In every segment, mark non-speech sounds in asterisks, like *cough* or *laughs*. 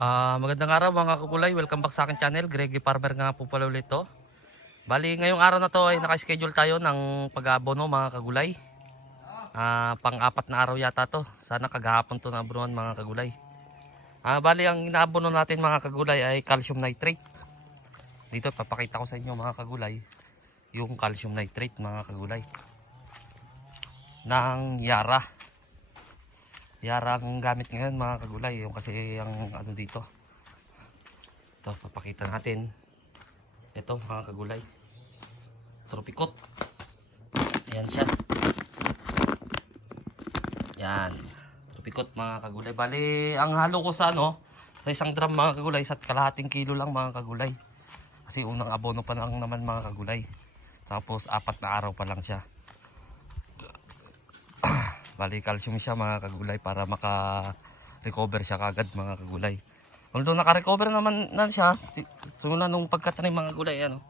Ah, magandang araw mga kakulay. Welcome back sa akin channel. Greggy Farmer nga po pala ulit to. Bali, ngayong araw na to ay naka-schedule tayo ng pag-aabono mga kagulay. Ah, pang-apat na araw yata to. Sana kagahapon to na mga kagulay. Ah, bali, ang inaabono natin mga kagulay ay calcium nitrate. Dito, papakita ko sa inyo mga kagulay yung calcium nitrate mga kagulay. Ng Yara. Yara ang gamit ngayon mga kagulay. Yung kasi ang ano dito. Ito, papakita natin. Ito mga kagulay. Tropicot. Ayan siya. Yan. Tropicot mga kagulay. Bali, ang halo ko sa ano, sa isang drum mga kagulay, sa kalahating kilo lang mga kagulay. Kasi unang abono pa lang naman mga kagulay. Tapos apat na araw pa lang siya. Bali calcium siya mga kagulay para maka-recover siya kagad mga kagulay. Although naka-recover naman na siya, simula nung pagkatanim mga gulay, ano.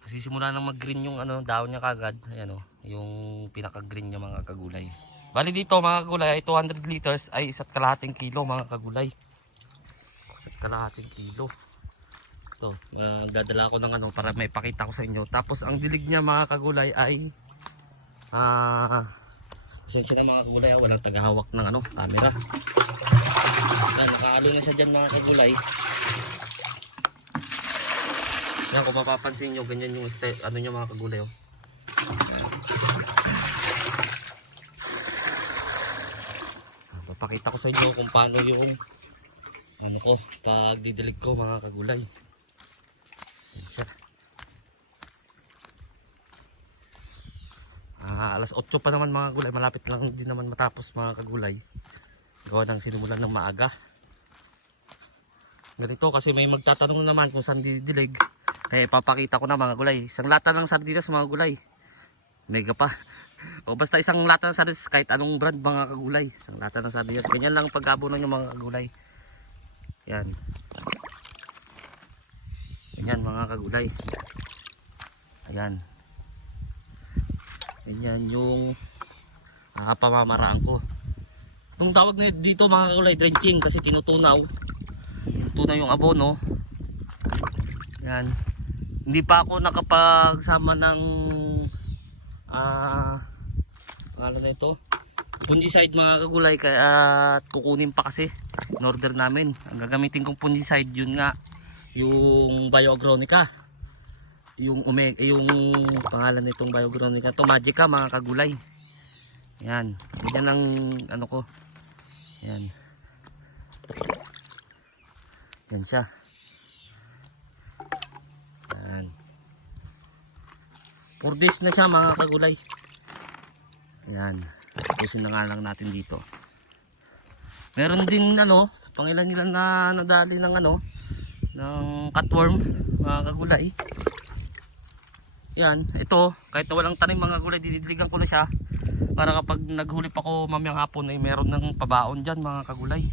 Kasi simula nang mag-green yung ano, dahon niya kagad, ayan o, yung pinaka-green niya mga kagulay. Bali dito mga kagulay ay 200 liters ay isa't kalahating kilo mga kagulay. Isa't kalahating kilo. Ito, uh, dadala ko ng ano para may pakita ko sa inyo. Tapos ang dilig niya mga kagulay ay ah Pasensya na mga kagulay, ah, walang tagahawak ng ano, camera. Yan, nakaalo na siya dyan mga kagulay. Yan, kung mapapansin nyo, ganyan yung style, ano nyo mga kagulay. Oh. Ah, Papakita ko sa inyo kung paano yung ano ko, pag didilig ko mga kagulay. Yan siya. Ah, alas 8 pa naman mga gulay. Malapit lang din naman matapos mga kagulay. Gawa ng sinimulan ng maaga. Ganito kasi may magtatanong naman kung saan didilig. Kaya ipapakita ko na mga gulay. Isang lata ng sardinas mga gulay. Mega pa. *laughs* O basta isang lata ng sardinas kahit anong brand mga kagulay. Isang lata ng sardinas. Ganyan lang ang pag-abono ng mga kagulay. Yan. Ganyan mga kagulay. Ayan. Ganyan yung ah, pamamaraan ko. Itong tawag na dito mga kakulay, drenching kasi tinutunaw. Tinutunaw yung abono. Yan. Hindi pa ako nakapagsama ng ah pangalan na ito. Fungicide mga kagulay kaya at kukunin pa kasi in order namin. Ang gagamitin kong fungicide yun nga yung Bioagronica yung ume yung pangalan nitong biogronica to magica mga kagulay. Yan. Yan ang ano ko. Yan. Yan siya. Yan. 4 days na siya mga kagulay. Yan. Tapusin na nga lang natin dito. Meron din ano pangilan nila na nadali ng ano ng cutworm mga kagulay yan, ito, kahit walang tanim mga gulay, didiligan ko na siya. Para kapag naghuli pa ako mamayang hapon ay meron ng pabaon dyan mga kagulay.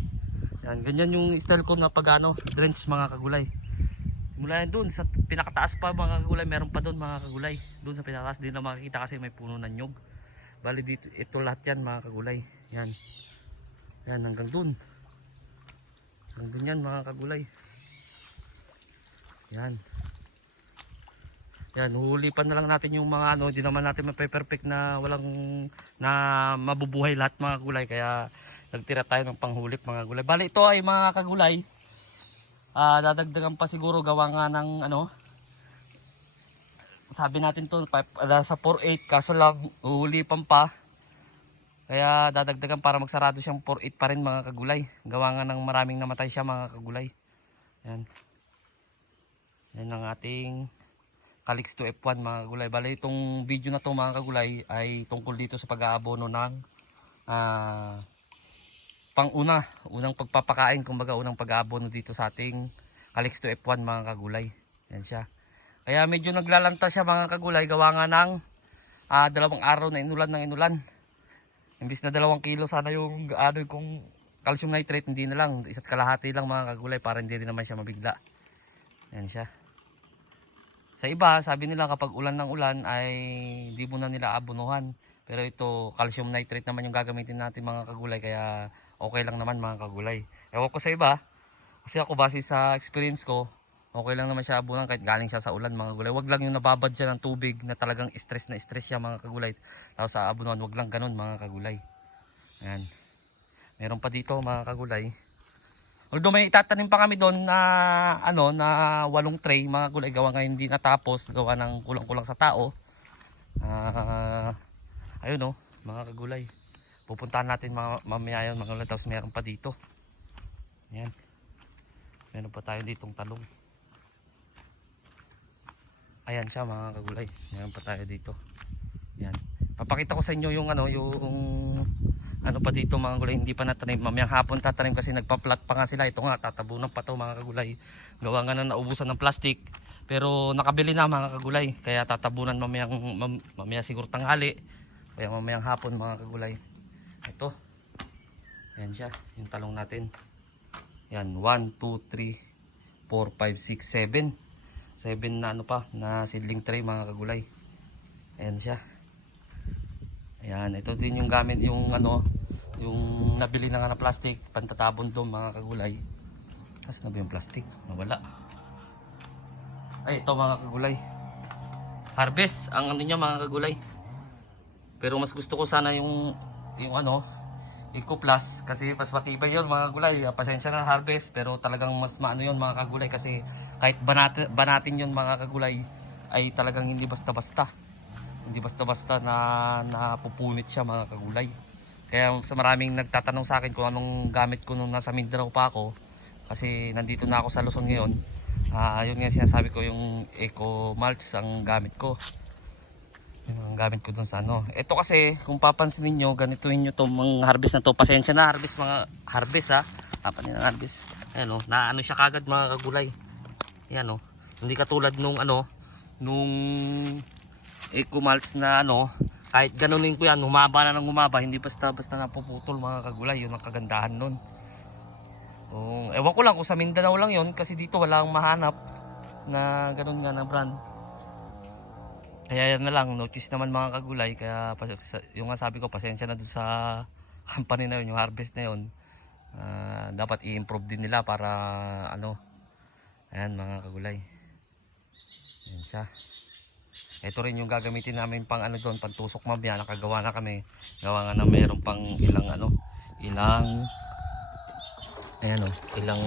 Yan, ganyan yung style ko na pag ano, drench mga kagulay. Mula doon sa pinakataas pa mga kagulay, meron pa doon mga kagulay. Doon sa pinakataas din na makikita kasi may puno ng nyog. Bali dito, ito lahat yan mga kagulay. Yan. Yan, hanggang doon. Hanggang doon yan mga kagulay. Yan. Yan, huhulipan na lang natin yung mga ano, hindi naman natin mape-perfect na walang na mabubuhay lahat mga gulay kaya nagtira tayo ng panghulip mga gulay. Bali ito ay mga kagulay. Ah, dadagdagan pa siguro gawa nga ng ano. Sabi natin to pa- ah, sa 48 kaso lang huhulipan pa. Kaya dadagdagan para magsarado siyang 48 pa rin mga kagulay. Gawa nga ng maraming namatay siya mga kagulay. Yan. Yan ang ating Calix 2 F1 mga kagulay. Bale itong video na to mga kagulay ay tungkol dito sa pag-aabono ng ah, pang-una, unang pagpapakain, kumbaga unang pag-aabono dito sa ating Calix 2 F1 mga kagulay. Yan siya. Kaya medyo naglalanta siya mga kagulay gawa nga ng ah, dalawang araw na inulan ng inulan. Imbis na dalawang kilo sana yung ano kung calcium nitrate hindi na lang, isa't kalahati lang mga kagulay para hindi rin naman siya mabigla. Yan siya. Sa iba, sabi nila kapag ulan ng ulan ay hindi mo na nila abunuhan. Pero ito, calcium nitrate naman yung gagamitin natin mga kagulay kaya okay lang naman mga kagulay. Ewan ko sa iba, kasi ako base sa experience ko, okay lang naman siya abunan kahit galing siya sa ulan mga kagulay. Wag lang yung nababad siya ng tubig na talagang stress na stress siya mga kagulay. Tapos sa abunan, wag lang ganun mga kagulay. Ayan. Meron pa dito mga kagulay. Although may itatanim pa kami doon na ano na walong tray mga gulay gawa ngayon hindi natapos gawa ng kulang-kulang sa tao. Ah, ayun oh, mga kagulay. Pupuntahan natin mga mamaya yun mga tapos meron pa dito. Yan. Meron pa tayo ditong talong. Ayan siya mga kagulay. Meron pa tayo dito. Yan. Papakita ko sa inyo yung ano yung ano pa dito mga gulay? Hindi pa natanim mamayang hapon tatanim kasi nagpa-plat pa nga sila. Ito nga tatabunan pa to mga kagulay. Gawa nga na naubusan ng plastic. Pero nakabili na mga kagulay. Kaya tatabunan mamayang mam, mamaya siguro tanghali. Kaya mamayang hapon mga kagulay. Ito. Yan siya yung talong natin. Yan 1, 2, 3 4, 5, 6, 7 7 na ano pa na seedling tray mga kagulay. Ayan siya. Ayan, ito din yung gamit yung ano, yung nabili na nga na plastic, pantatabon doon mga kagulay. Kasi na ba yung plastic? Nawala. Ay, ito mga kagulay. Harvest ang ano niya mga kagulay. Pero mas gusto ko sana yung yung ano, Eco Plus kasi mas matibay yun mga kagulay. Pasensya na harvest pero talagang mas maano yun mga kagulay kasi kahit banat banatin yun mga kagulay ay talagang hindi basta-basta hindi basta-basta na napupunit siya mga kagulay. Kaya sa maraming nagtatanong sa akin kung anong gamit ko nung nasa Mindanao pa ako kasi nandito na ako sa Luzon ngayon. Ah, yun nga sinasabi ko yung Eco Mulch ang gamit ko. Yun ang gamit ko dun sa ano. Ito kasi kung papansin niyo ganituhin niyo tong mga harvest na to. Pasensya na harvest mga harvest ha. Kapanin ang harvest. Ayan oh, naano siya kagad mga kagulay. Ayan oh. Hindi katulad nung ano nung Eco Malts na ano, kahit ganunin ko yan, humaba na ng humaba, hindi basta basta napuputol mga kagulay, yun ang kagandahan nun. Oh, ewan ko lang kung sa Mindanao lang yon kasi dito walang mahanap na ganun nga na brand. Kaya yan na lang, notice naman mga kagulay, kaya yung nga sabi ko, pasensya na dun sa *laughs* company na yun, yung harvest na yun. Ah, dapat i-improve din nila para ano, ayan mga kagulay. Ayan siya. Ito rin yung gagamitin namin pang ano doon, pantusok mamaya, nakagawa na kami. Gawa nga na mayroon pang ilang ano, ilang ayan oh, ilang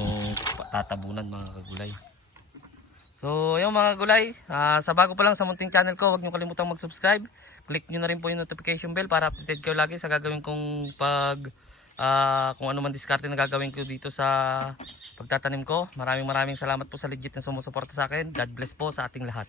tatabunan mga kagulay. So, yung mga gulay, ah, sa bago pa lang sa munting channel ko, huwag niyo kalimutang mag-subscribe. Click niyo na rin po yung notification bell para updated kayo lagi sa gagawin kong pag ah, kung ano man diskarte na gagawin ko dito sa pagtatanim ko. Maraming maraming salamat po sa legit na sumusuporta sa akin. God bless po sa ating lahat.